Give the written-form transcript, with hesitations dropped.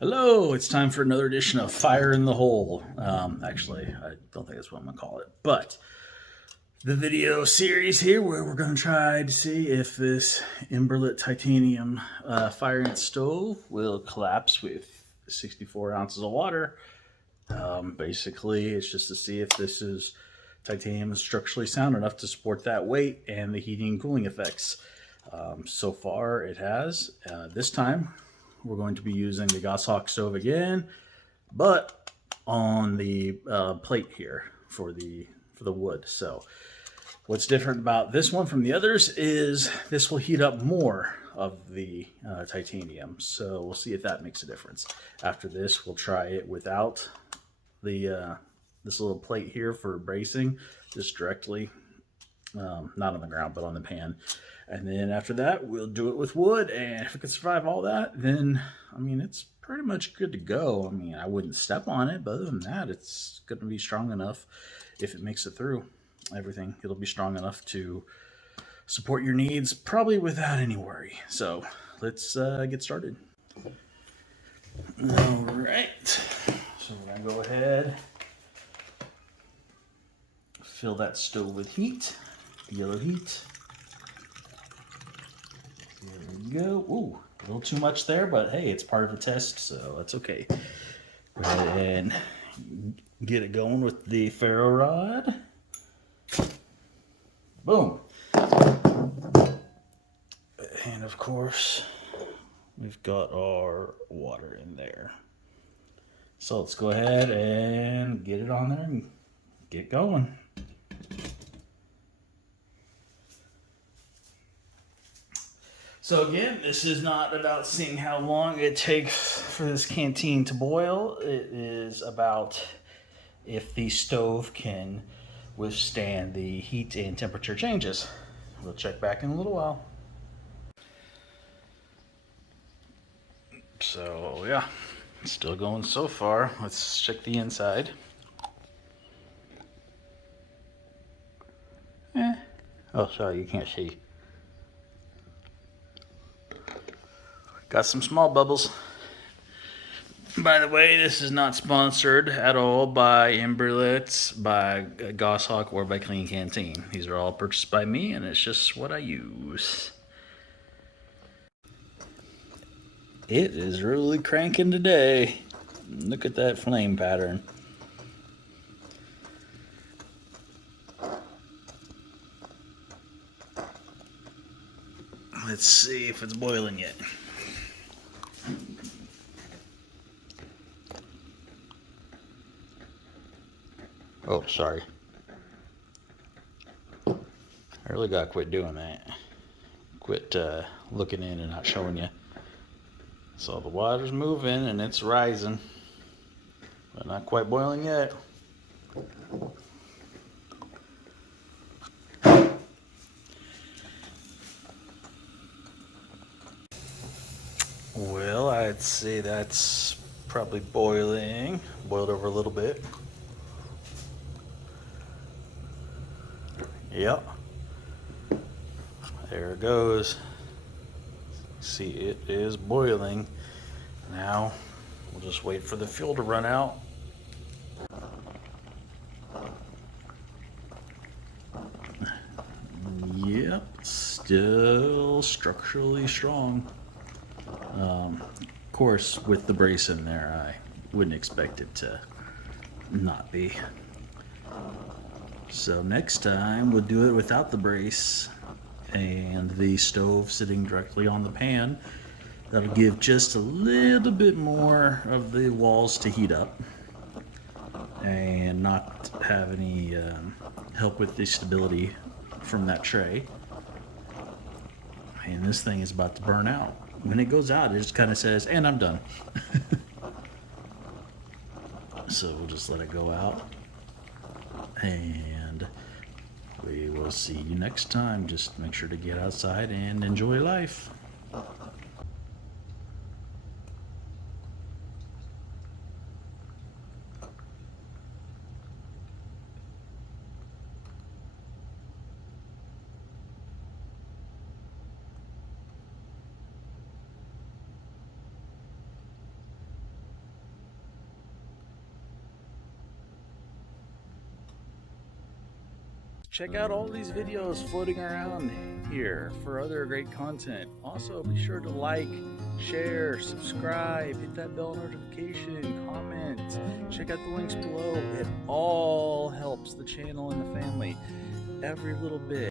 Hello, it's time for another edition of Fire in the Hole. Actually, I don't think that's what I'm going to call it, but the video series here where we're going to try to see if this Emberlit Titanium Fireant Stove will collapse with 64 ounces of water. Basically, it's just to see if this is titanium is structurally sound enough to support that weight and the heating and cooling effects. So far, it has. This time, we're going to be using the Goshawk stove again, but on the plate here for the wood. So what's different about this one from the others is this will heat up more of the titanium. So we'll see if that makes a difference. After this, we'll try it without the this little plate here for bracing, just directly, not on the ground, but on the pan. And then after that, we'll do it with wood. And if it can survive all that, then, I mean, it's pretty much good to go. I mean, I wouldn't step on it, but other than that, it's going to be strong enough if it makes it through everything. It'll be strong enough to support your needs, probably without any worry. So let's get started. All right. So we're going to go ahead, fill that stove with heat, yellow heat. There we go. Ooh, a little too much there, but hey, it's part of a test, so that's okay. Go ahead and get it going with the ferro rod. Boom. And of course, we've got our water in there. So let's go ahead and get it on there and get going. So again, this is not about seeing how long it takes for this canteen to boil. It is about if the stove can withstand the heat and temperature changes. We'll check back in a little while. So yeah, still going so far. Let's check the inside. Oh, sorry, you can't see. Got some small bubbles. By the way, this is not sponsored at all by Emberlit, by Goshawk, or by Clean Canteen. These are all purchased by me, and it's just what I use. It is really cranking today. Look at that flame pattern. Let's see if it's boiling yet. Oh, sorry. I really gotta quit doing that. Quit looking in and not showing you. So the water's moving and it's rising, but not quite boiling yet. Well, I'd say that's probably boiling. Boiled over a little bit. Yep. There it goes. See, it is boiling. Now, we'll just wait for the fuel to run out. Yep, still structurally strong. Of course, with the brace in there, I wouldn't expect it to not be. So next time we'll do it without the brace and the stove sitting directly on the pan. That'll give just a little bit more of the walls to heat up and not have any help with the stability from that tray. And this thing is about to burn out. When it goes out, it just kind of says, and I'm done. So we'll just let it go out. And we will see you next time. Just make sure to get outside and enjoy life. check out all these videos floating around here for other great content. Also, be sure to like, share, subscribe, hit that bell notification, comment, check out the links below. It all helps the channel and the family. Every little bit.